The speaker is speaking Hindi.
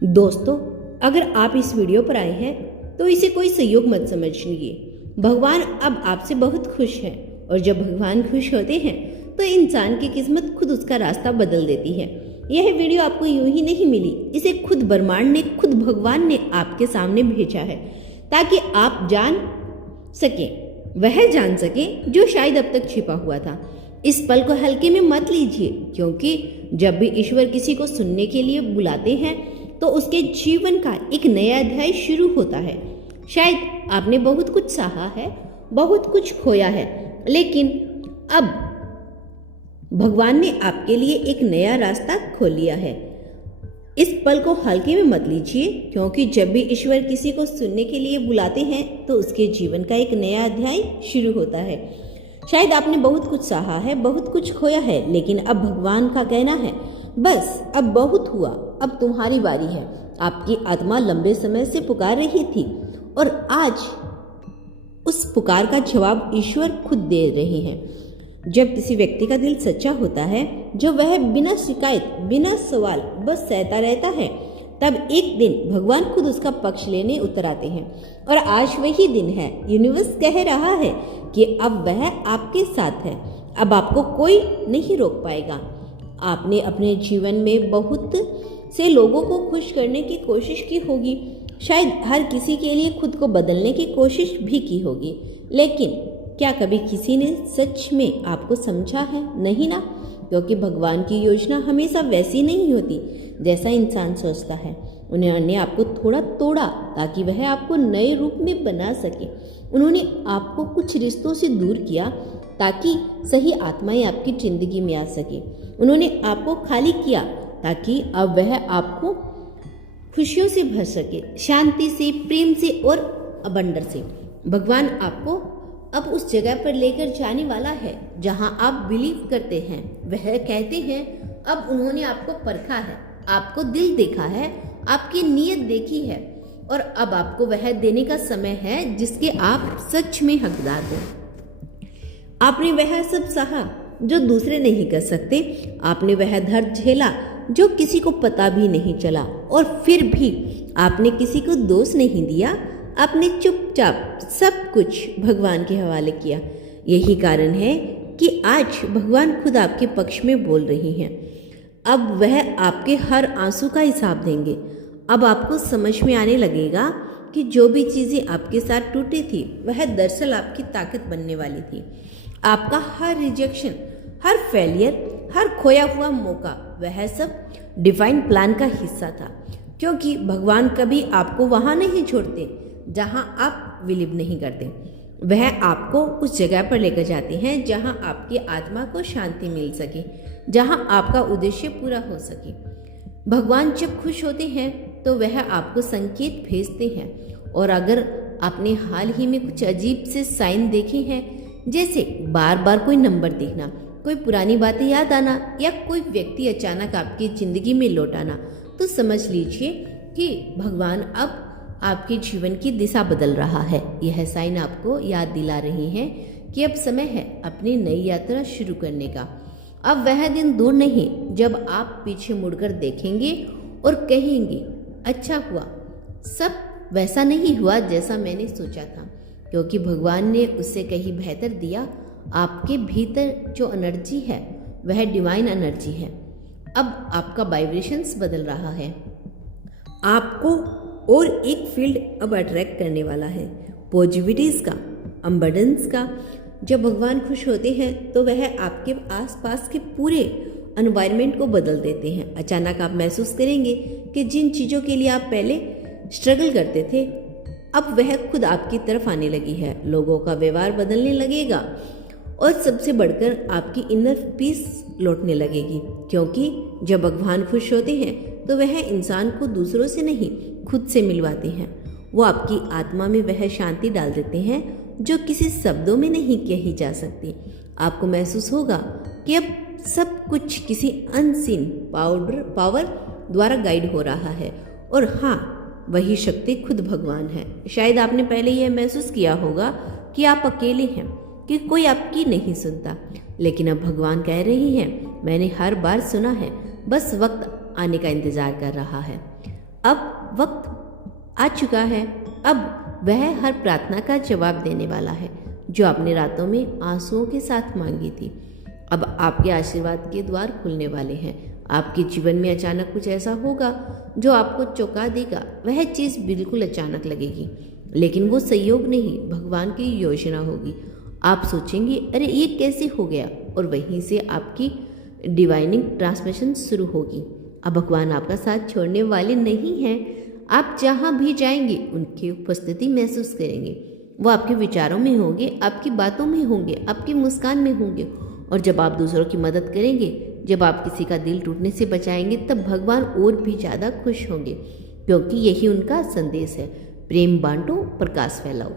दोस्तों, अगर आप इस वीडियो पर आए हैं तो इसे कोई संयोग मत समझिए। भगवान अब आपसे बहुत खुश हैं और जब भगवान खुश होते हैं तो इंसान की किस्मत खुद उसका रास्ता बदल देती है। यह वीडियो आपको यूं ही नहीं मिली, इसे खुद ब्रह्मांड ने, खुद भगवान ने आपके सामने भेजा है ताकि आप वह जान सके जो शायद अब तक छिपा हुआ था। इस पल को हल्के में मत लीजिए, क्योंकि जब भी ईश्वर किसी को सुनने के लिए बुलाते हैं तो उसके जीवन का एक नया अध्याय शुरू होता है। शायद आपने बहुत कुछ सहा है, बहुत कुछ खोया है, लेकिन अब भगवान ने आपके लिए एक नया रास्ता खोल लिया है। इस पल को हल्के में मत लीजिए, क्योंकि जब भी ईश्वर किसी को सुनने के लिए बुलाते हैं तो उसके जीवन का एक नया अध्याय शुरू होता है। शायद आपने बहुत कुछ सहा है, बहुत कुछ खोया है, लेकिन अब भगवान का कहना है, बस अब बहुत हुआ, अब तुम्हारी बारी है। आपकी आत्मा लंबे समय से पुकार रही थी और आज उस पुकार का जवाब ईश्वर खुद दे रहे हैं। जब किसी व्यक्ति का दिल सच्चा होता है, जो वह बिना शिकायत, बिना सवाल बस सहता रहता है, तब एक दिन भगवान खुद उसका पक्ष लेने उतर आते हैं। और आज वही दिन है। यूनिवर्स कह रहा है कि अब वह आपके साथ है, अब आपको कोई नहीं रोक पाएगा। आपने अपने जीवन में बहुत से लोगों को खुश करने की कोशिश की होगी, शायद हर किसी के लिए खुद को बदलने की कोशिश भी की होगी, लेकिन क्या कभी किसी ने सच में आपको समझा है? नहीं ना, क्योंकि भगवान की योजना हमेशा वैसी नहीं होती जैसा इंसान सोचता है। उन्होंने आपको थोड़ा तोड़ा ताकि वह आपको नए रूप में बना सके। उन्होंने आपको कुछ रिश्तों से दूर किया ताकि सही आत्माएं आपकी जिंदगी में आ सके। उन्होंने आपको खाली किया ताकि अब वह आपको खुशियों से भर सके, शांति से, प्रेम से और अबंडर से। भगवान आपको अब उस जगह पर लेकर जाने वाला है जहां आप बिलीव करते हैं। वह कहते हैं, अब उन्होंने आपको परखा है, आपको दिल देखा है, आपकी नीयत देखी है, और अब आपको वह देने का समय है जिसके आप सच में हकदार हो। आपने वह सब सहा जो दूसरे नहीं कर सकते। आपने वह दर्द झेला जो किसी को पता भी नहीं चला, और फिर भी आपने किसी को दोष नहीं दिया। आपने चुपचाप सब कुछ भगवान के हवाले किया। यही कारण है कि आज भगवान खुद आपके पक्ष में बोल रही हैं। अब वह आपके हर आंसू का हिसाब देंगे। अब आपको समझ में आने लगेगा कि जो भी चीज़ें आपके साथ टूटी थी वह दरअसल आपकी ताकत बनने वाली थी। आपका हर रिजेक्शन, हर फेलियर, हर खोया हुआ मौका, वह सब डिवाइन प्लान का हिस्सा था, क्योंकि भगवान कभी आपको वहाँ नहीं छोड़ते जहाँ आप बिलीव नहीं करते। वह आपको उस जगह पर लेकर जाते हैं जहाँ आपकी आत्मा को शांति मिल सके, जहाँ आपका उद्देश्य पूरा हो सके। भगवान जब खुश होते हैं तो वह आपको संकेत भेजते हैं, और अगर आपने हाल ही में कुछ अजीब से साइन देखे हैं, जैसे बार बार कोई नंबर दिखना, कोई पुरानी बातें याद आना, या कोई व्यक्ति अचानक आपकी जिंदगी में लौट आना, तो समझ लीजिए कि भगवान अब आपके जीवन की दिशा बदल रहा है। यह साइन आपको याद दिला रही है कि अब समय है अपनी नई यात्रा शुरू करने का। अब वह दिन दूर नहीं जब आप पीछे मुड़कर देखेंगे और कहेंगे, अच्छा हुआ, सब वैसा नहीं हुआ जैसा मैंने सोचा था, क्योंकि भगवान ने उससे कहीं बेहतर दिया। आपके भीतर जो एनर्जी है वह डिवाइन एनर्जी है। अब आपका वाइब्रेशंस बदल रहा है। आपको और एक फील्ड अब अट्रैक्ट करने वाला है, पॉजिटिविटीज़ का, अबंडेंस का। जब भगवान खुश होते हैं तो वह आपके आसपास के पूरे एनवायरनमेंट को बदल देते हैं। अचानक आप महसूस करेंगे कि जिन चीज़ों के लिए आप पहले स्ट्रगल करते थे, अब वह खुद आपकी तरफ आने लगी है। लोगों का व्यवहार बदलने लगेगा, और सबसे बढ़कर आपकी इनर पीस लौटने लगेगी, क्योंकि जब भगवान खुश होते हैं तो वह इंसान को दूसरों से नहीं, खुद से मिलवाते हैं। वो आपकी आत्मा में वह शांति डाल देते हैं जो किसी शब्दों में नहीं कही जा सकती। आपको महसूस होगा कि अब सब कुछ किसी अनसीन पावर द्वारा गाइड हो रहा है, और हाँ, वही शक्ति खुद भगवान है। शायद आपने पहले यह महसूस किया होगा कि आप अकेले हैं, कि कोई आपकी नहीं सुनता, लेकिन अब भगवान कह रही हैं, मैंने हर बार सुना है, बस वक्त आने का इंतजार कर रहा है। अब वक्त आ चुका है। अब वह हर प्रार्थना का जवाब देने वाला है जो आपने रातों में आंसुओं के साथ मांगी थी। अब आपके आशीर्वाद के द्वार खुलने वाले हैं। आपके जीवन में अचानक कुछ ऐसा होगा जो आपको चौंका देगा। वह चीज़ बिल्कुल अचानक लगेगी, लेकिन वो संयोग नहीं, भगवान की योजना होगी। आप सोचेंगे, अरे ये कैसे हो गया, और वहीं से आपकी डिवाइनिंग ट्रांसमिशन शुरू होगी। अब भगवान आपका साथ छोड़ने वाले नहीं हैं। आप जहाँ भी जाएंगे उनकी उपस्थिति महसूस करेंगे। वो आपके विचारों में होंगे, आपकी बातों में होंगे, आपकी मुस्कान में होंगे। और जब आप दूसरों की मदद करेंगे, जब आप किसी का दिल टूटने से बचाएंगे, तब भगवान और भी ज़्यादा खुश होंगे, क्योंकि यही उनका संदेश है। प्रेम बांटो, प्रकाश फैलाओ।